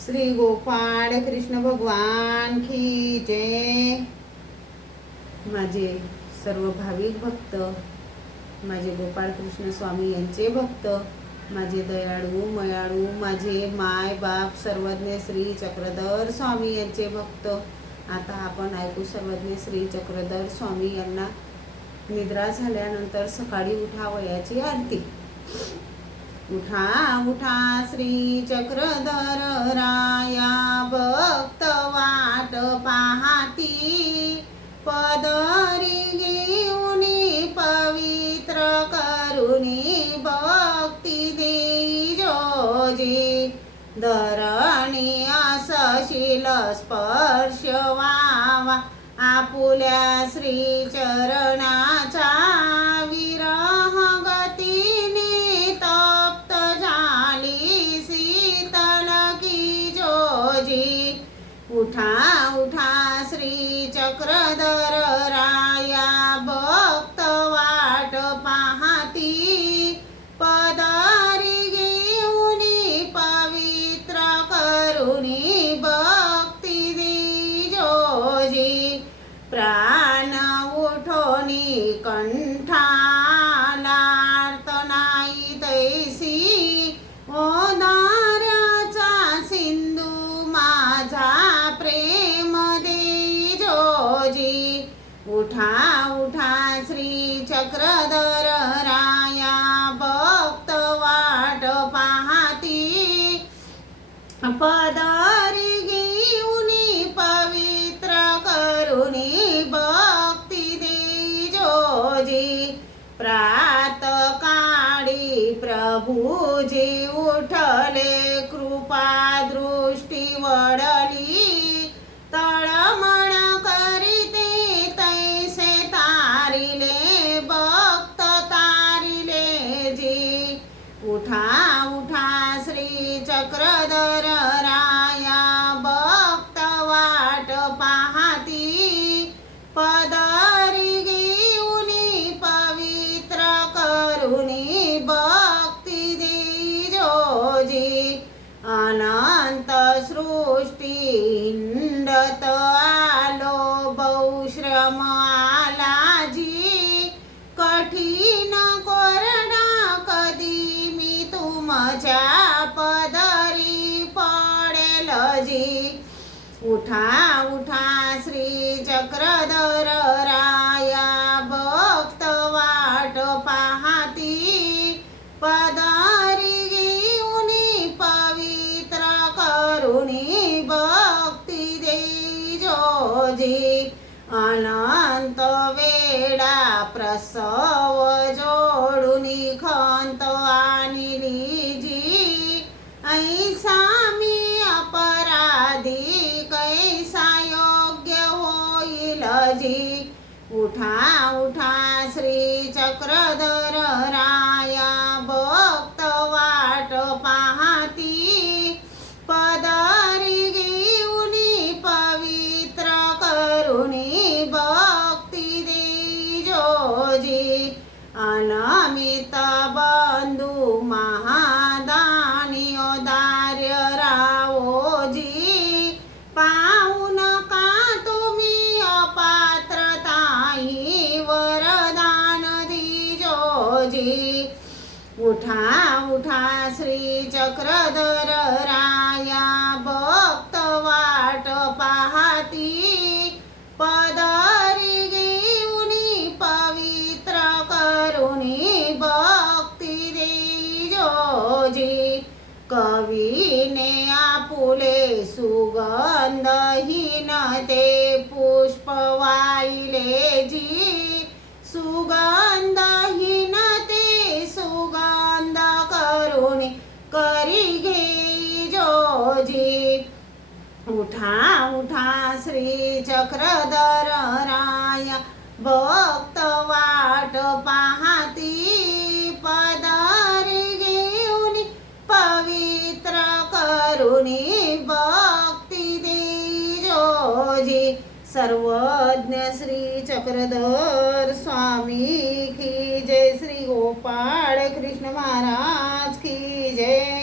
श्री गोपाळ कृष्ण भगवान की जय। माझे सर्व भाविक भक्त, माझे गोपाळ कृष्ण स्वामी यांचे भक्त, माझे दयाळू मयाळू, माझे माय बाप सर्वज्ञ श्री चक्रधर स्वामी यांचे भक्त। आता आपण ऐकू सर्वज्ञ श्री चक्रधर स्वामी यांना निद्रा झाल्यानंतर सकाळी उठावयाची आरती। उठा उठा श्री चक्रधर राया, भक्त वाट पाहती, पदरी घेऊनी पवित्र करुणी भक्ती देई जोजी। धरणी असशील स्पर्श व्हावा आपुल्या श्री चरणाचा, विरह गतीने तप्त झाली शीतल की जोजी। उठा उठा श्री चक्रधर राया, भक्त वाट पाहती, पदरी घेऊनी पवित्र करुणी भक्ती देई जोजी। प्राण उठोनी कंठाला नाही तैसी, ओदार्याचा सिंधू माझा प्रेम देई जोजी। उठा उठा श्री चक्रधर राया, भक्त वाट पाहती, पदरी घेऊनी पवित्र करुणी भक्ती देई जोजी। प्रात काळी प्रभुजी उठले, कृपा दृष्टी वडली, तळमळ करीते तैसे तारिले भक्त तारिले जी। उठा उठा श्री चक्रधर राया, भक्त वाट पाहती, पदरी घेऊनी पवित्र करुणी भक्ती देई जोजी। अनंत सृष्टी हिंडत आलो, बहुश्रम आला जी, कठीण कोरडा कधी मी तुमच्या पदरी पडेल जी। उठा उठा श्री चक्रधर राया, भक्त वाट पाहती, पदरी घेऊनी पवित्र करुणी भक्ती देई जोजी। अनंत वेळा प्रसव जोडुनी खंत आणली जी, ऐसा मी अपराधी कैसा योग्य होईल जी। उठा उठा श्री चक्रधर राया, भक्त वाट पाहती, पदरी घेऊनी पवित्र करुणी भक्ती देई जोजी। अनमित बंधू महादानी ओदार्य रावोजी, पाहू नका तुम्ही अपात्रताही वरदान दी जोजी। उठा उठा श्री चक्रधर राया, भक्त वाट पाहती, पदरी घेऊनी पवित्र करुणी भक्ती देई जोजी। कवीने आपुले सुगंधहीन ते पुष्प वाहिले जी, सुगंधहीन ते सुगंध करुणी करी घेई जोजी। उठा उठा श्री चक्रधर राया, भक्त वाट पाहती, पदरी घेऊनी पवित्र करुणी भक्ती देई जोजी। सर्वज्ञ श्री चक्रधर स्वामी की जय। श्री गोपाळ कृष्ण महाराज की जय।